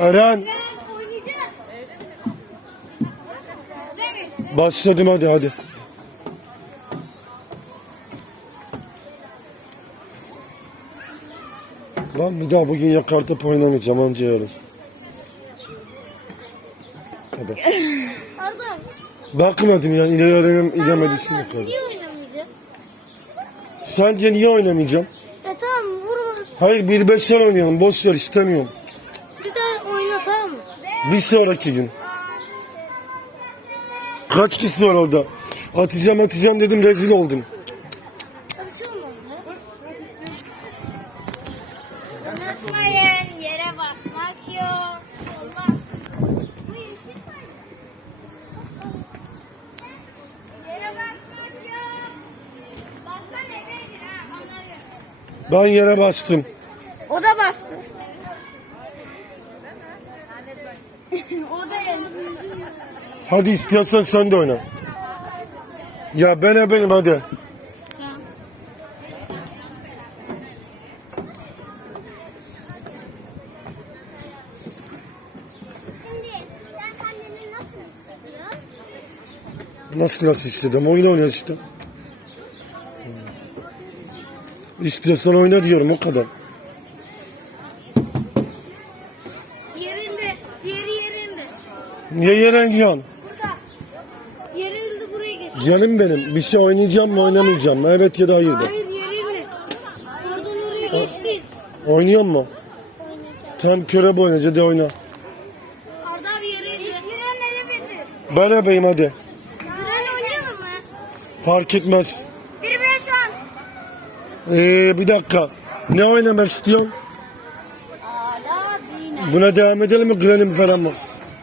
Eren başladım hadi hadi. Ben bir daha bugün yakartıp oynamayacağım anca yarın. Hadi. Bakmadım ya ilerlerim ilemedisi Arda, yukarı. Niye oynamayacağım? Sence niye oynamayacağım? E tamam vurma. Hayır bir beşer oynayalım boş ver istemiyorum. Bir daha oyna tamam mı? Bir sonraki gün. Kaç kişi var orada? Atacağım atacağım dedim rezil oldum. Unutmayın yere basmak yok. Ben yere bastım. O da bastı. O da yani. Hadi istiyorsan sen de oyna. Ya ben benim hadi. Tamam. Şimdi sen kendini nasıl hissediyorsun? Nasıl nasıl istedim? Oyun oynuyoruz işte. İstiyorsan oyna diyorum o kadar. Niye yere gidiyorsun? Burada. Yerinde buraya geç. Canım benim. Bir şey oynayacağım mı oynamayacağım mı? Evet ya da hayır de. Hayır yerinde. Oradan oraya geçtik. Oynuyor mu? Tam köre boyunca de oyna. Arda abi yerinde. Giren ele bitir. Ben ebeyim hadi. Giren oynayalım mı? Fark etmez. Bir beş on. Ee, bir dakika. Ne oynamak istiyorsun? Ala bina. Buna devam edelim mi? Grenim falan mı?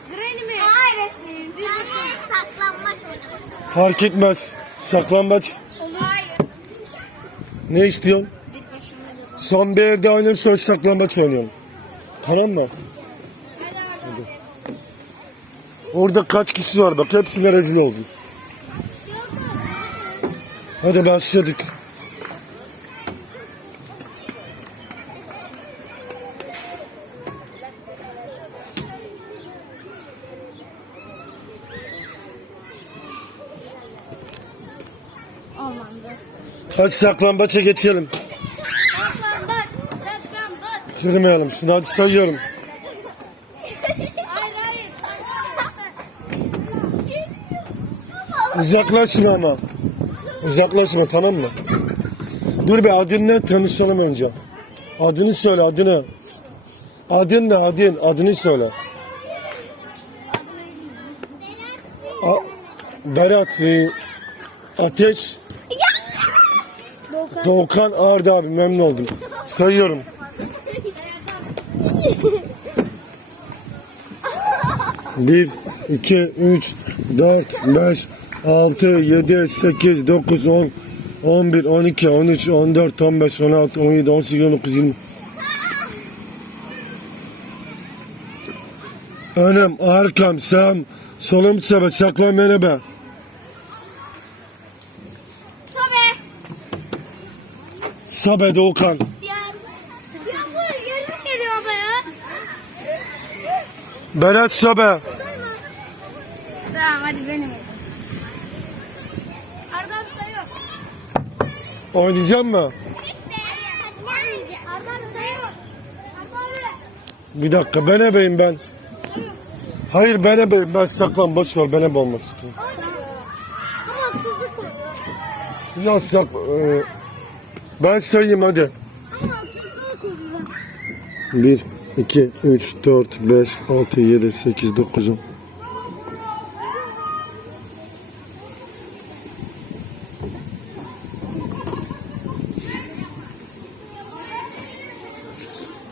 Giren mi? Hayır. Bir beş Ben saklanma çocuğu. Fark etmez. Saklambaç. Ne istiyorsun? Son bir evde oynayıp sonra saklambaç oynuyorum. Tamam mı? Hadi. Orada kaç kişi var bak hepsine rezil oldum. Hadi başladık. Hadi saklambaça geçelim. Saklambaç. Saklambaç. Kırmayalım şunu hadi sayıyorum. Uzaklaşma ama. Uzaklaşma tamam mı? Dur be adın ne tanışalım önce. Adını söyle adını. Adın ne adın adını söyle. A Berat, e, Ateş, Doğukan. Doğukan Arda abi memnun oldum. Sayıyorum. Bir, iki, üç, dört, beş, altı, yedi, sekiz, dokuz, on, on bir, on iki, on üç, on dört, on beş, on altı, on yedi, on sekiz, on dokuz, yirmi. Önüm, arkam, sağım, solum, sebe, saklan beni be. Sobe. Sabe Doğukan. Ya. Ya bu yerine geliyor ama ya. Berat Sabe. Tamam hadi benim. Arda abi sayıyor. Oynayacak mı? Arda. Arda. Bir dakika ben ebeyim ben. Hayır ben ebeyim ben saklan boş ver ben ebe olmak istiyorum. Ama haksızlık oluyor. Ya sak... e, ben sayayım hadi. Ama haksızlık oluyor. 1, 2, 3, 4, 5, 6, 7, 8, 9, 10.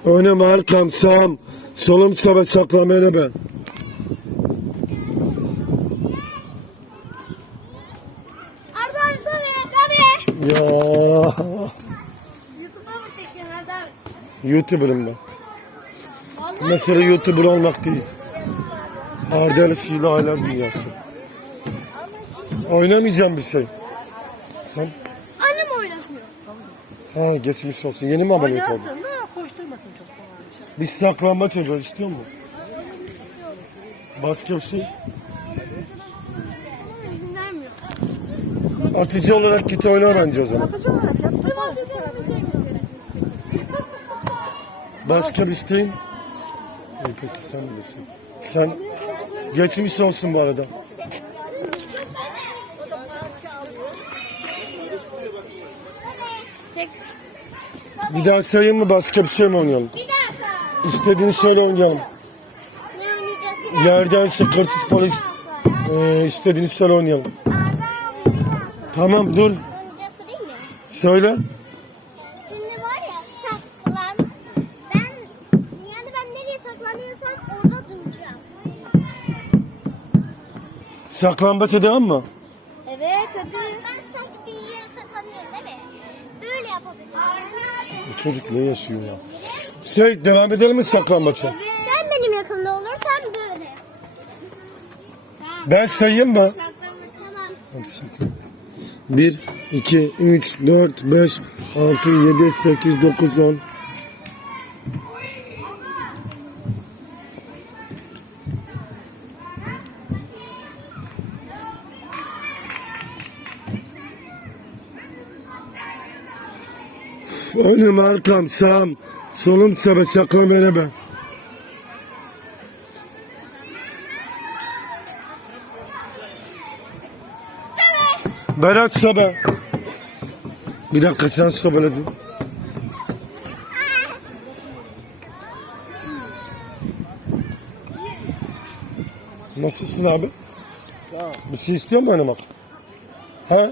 Önüm, arkam, sağım, solum, sobe, saklamaya ben. Arda abi. Sobe. Ya Youtube'a mı çekiyorsun abi? YouTuber'ım ben. Vallahi Mesele YouTuber olmak değil. Ardeli silahlar dünyası. Oynamayacağım bir şey. Sen? annem oynatmıyor. Ha geçmiş olsun. Yeni mi ameliyat oldun? Oynasın da koşturmasın çok. Biz saklanma çocuğu istiyor musun? Başka bir şey. İzin vermiyor. Atıcı olarak git oyna bence o zaman. Atıcı olarak yap. Benim atıcı olarak Başka bir isteğin? Sen bilirsin. Sen geçmiş olsun bu arada. Bir daha sayayım mı başka bir şey mi oynayalım? İstediğini söyle oynayalım. Yerden sıkırsız polis. Ee, istediğini söyle oynayalım. Tamam dur. Söyle. Şimdi var ya saklan. Ben yani ben nereye saklanıyorsam orada duracağım. Saklambaça devam mı? Evet hadi. Ben sanki bir yere saklanıyorum değil mi? Böyle yapabilirim. Bu çocuk ne yaşıyor ya? Şey devam edelim mi saklambaça? Sen benim yakımda olursan böyle. Ben sayayım mı? Hadi saklan. 1, 2, 3, 4, 5, 6, 7, 8, 9, 10. Önüm, arkam, sağım, solum, sebe, saklan beni be. Berat Sobe. Bir dakika sen sobeledin. Nasılsın abi? Bir şey istiyor mu oynamak? He?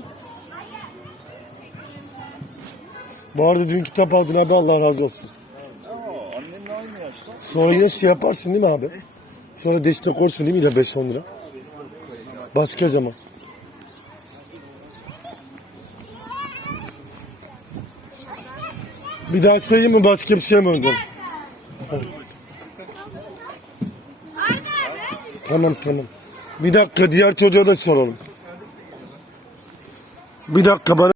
Bu arada dün kitap aldın abi Allah razı olsun. Annenle aynı yaşta. Sonra yine şey yaparsın değil mi abi? Sonra destek olursun değil mi yine 5-10 lira? Başka zaman. Bir daha sayayım mı başka bir şey mi önden? Tamam tamam. Bir dakika diğer çocuğa da soralım. Bir dakika bana